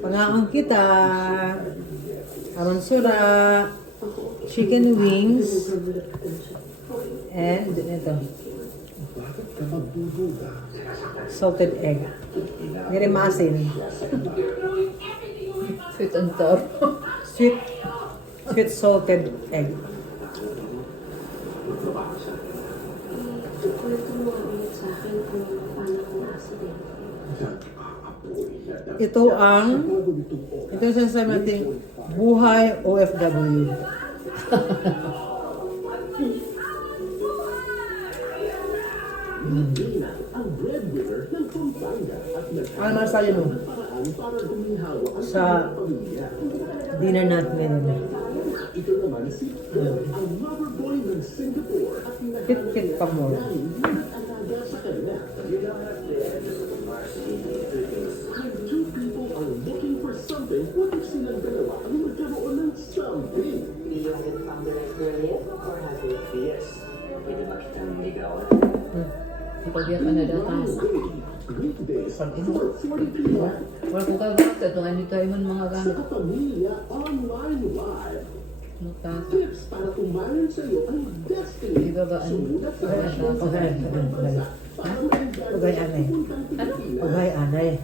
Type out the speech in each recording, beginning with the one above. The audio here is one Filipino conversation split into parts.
Pangaon kita, amansura, chicken wings, and ito, salted egg. Nirimasin. Sweet and sour. Sweet salted egg. Ito yung sinasabi natin, buhay OFW. Ano masasabi mo sa dinner natin ngayon? Kit pa more. Kapag yan ka na datas. Pag ino. Wala kong kagawag. Ito nga nito ay mga gamit. Nutas. Di ba ba ano? Ugay anay. Ugay anay.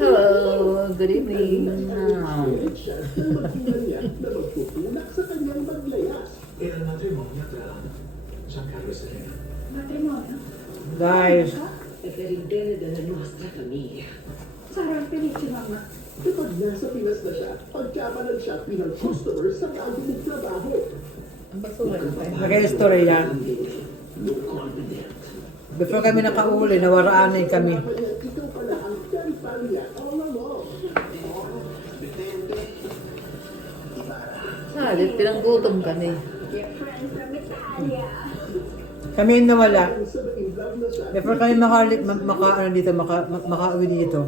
Hello, good evening. Guys, Sarang pinitsi mama. Kapag nasa Pinas na siya, pagkapalan siya bilang customer sa kagawang trabaho. Ang basura na tayo. nag-istorya. Before kami nakauli, nawaraanay kami. Ito pala ang very family all along. Salit, pinanggutom ka na eh. Your friend from Italia. Kami yung nawala. Sa in love na siya, Before kami makauwi dito.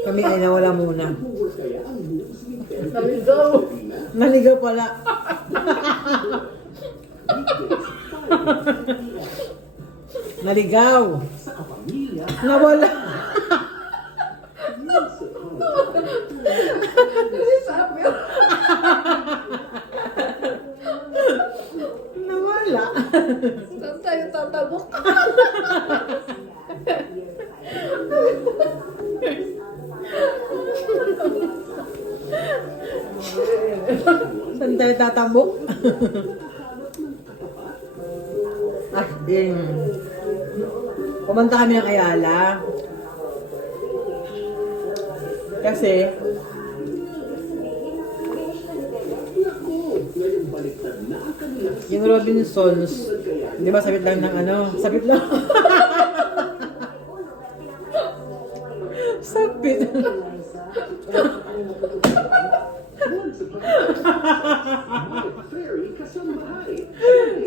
Kami ay nawala muna. work kaya ang Muslim Naligaw. Naligaw pala. Naligaw. sa kapamilya. Nawala. Sabi Nawala. saan tayo tatabok? Saan tayo tatambok? Ah, din. Pumunta kami ng Ayala. Kasi, yung Robinsons, di ba sabit lang ng ano? Sabit lang. Sabit.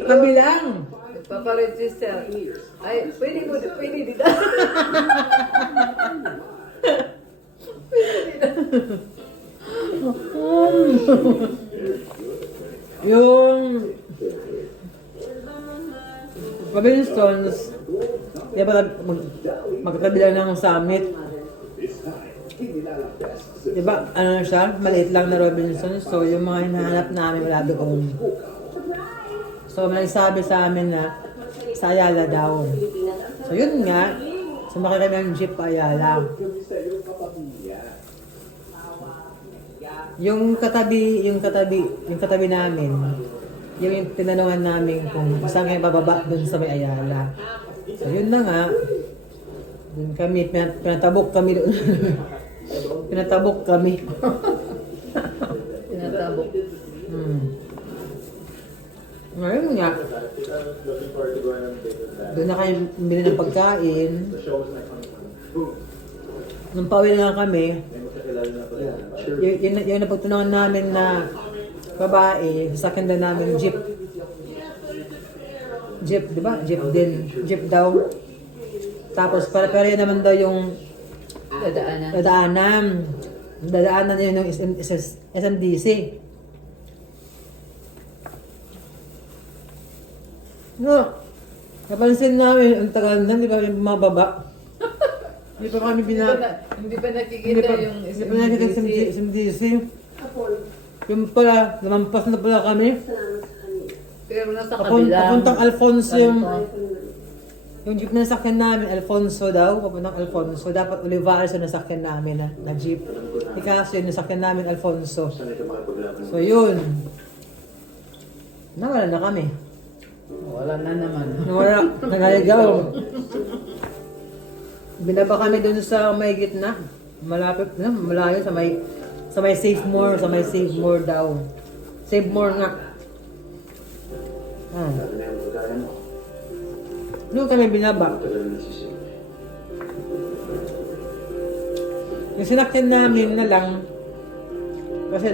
Kami lang. Paparegister. Ay, pwede dito. Yung Robinsons, di ba magkatabi lang ng summit? Di ba, ano na siya? Maliit lang na Robinsons. So, yung mga hinahanap namin wala doon. So, may nagsabi sa amin na sa Ayala daw. So, yun nga. Sumakay kami ng jeep pa Ayala. Yung katabi namin, yung tinanungan namin kung saan kayo bababa doon sa may Ayala. So, yun na nga. Doon kami, pinatabok kami doon. Pinatabok kami. Tinatabok. Ngayon nga. Doon na kayo bili ng pagkain. Nung pauwi na kami, yung napagtunangan namin na babae, sa akin daw namin jeep. Jeep, di ba? Jeep din. Jeep daw. Tapos para-para naman daw yung Dadaanan. dadaanan yun ng SMDC. No, napansin namin, ang tagal na, di ba yung bumababa? Hindi pa kami Hindi pa nakikita yung Hindi pa nakikita yung SMDC. SMDC. Apol, Yung pala, lamampas na pala kami. salamat sa kanila. Pero nasa kabila. Papuntang Alfonso yung... Ayaw ko naman. Yung jeep na nasakyan namin, Alfonso daw. Papuntang Alfonso. Dapat Olivares yung nasakyan namin na jeep. Ikaso yung nasakyan namin, Alfonso. So yun. Nawala na kami. Wala na naman. Nawala, nagaligaw. Binaba kami dun sa may gitna. Malapit na, malayo sa may Save More, Save More daw. Save More nga. Ah. Doon kami binaba. Yung sinakyan namin na lang, kasi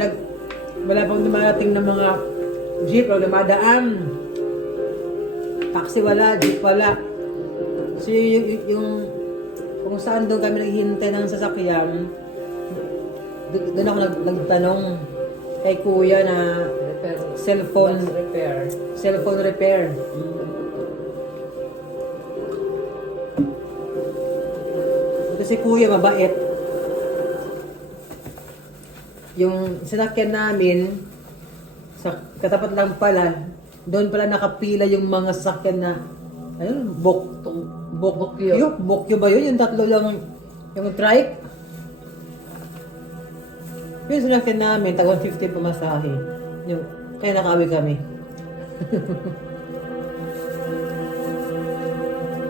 wala pang dumarating ng mga jeep o dumadaan. Taxi wala, jeep wala. So yung kung saan doon kami naghihintay ng sasakyan, doon ako nagtanong kay kuya na Repair. cellphone repair. Kasi kuya mabait. Yung sinakyan namin, sa katapat lang pala, doon pala nakapila yung mga sasakyan na, ayun, Bokyo. Bokyo ba yun? Yung tatlo lang, yung trike? Yung sinakyan namin, tag 150 pamasahe. Yung, kaya nakawi kami.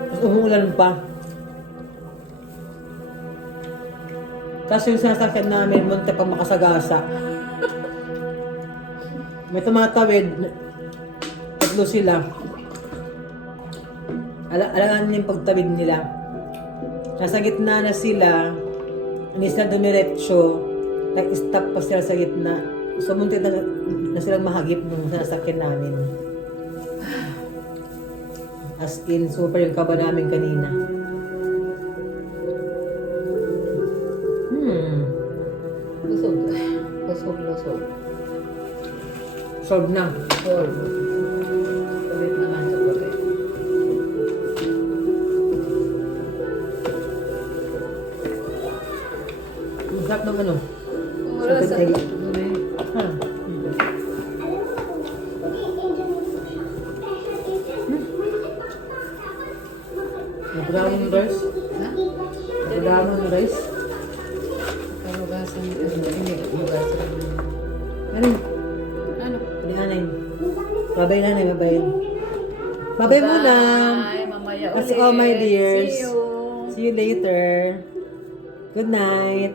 Tapos umuulan pa. Tapos yung sinasakyan namin, munti pang makasagasa. May tumatawid, tatlo sila. Alangan yung pagtawid nila. Nasa gitna na sila, hindi sila dumiretso, nag-stop pa sila sa gitna. So munti na silang mahagip nung sinasakyan namin. As in, super yung kaba namin kanina. Lusog. Solve na. Ulit na lang sa ulit. Masarap ng ano? Kung wala sa... Egg. Ha? Nagdamon rice? Ha? Nagdamon rice? Kalugasan. Hindi. Kalugasan. Ano? Ano? Hindi anay. Babay nanay, babay. Babay muna. Bye. Mamaya ulit. That's all my dears. See you. See you later. Good night.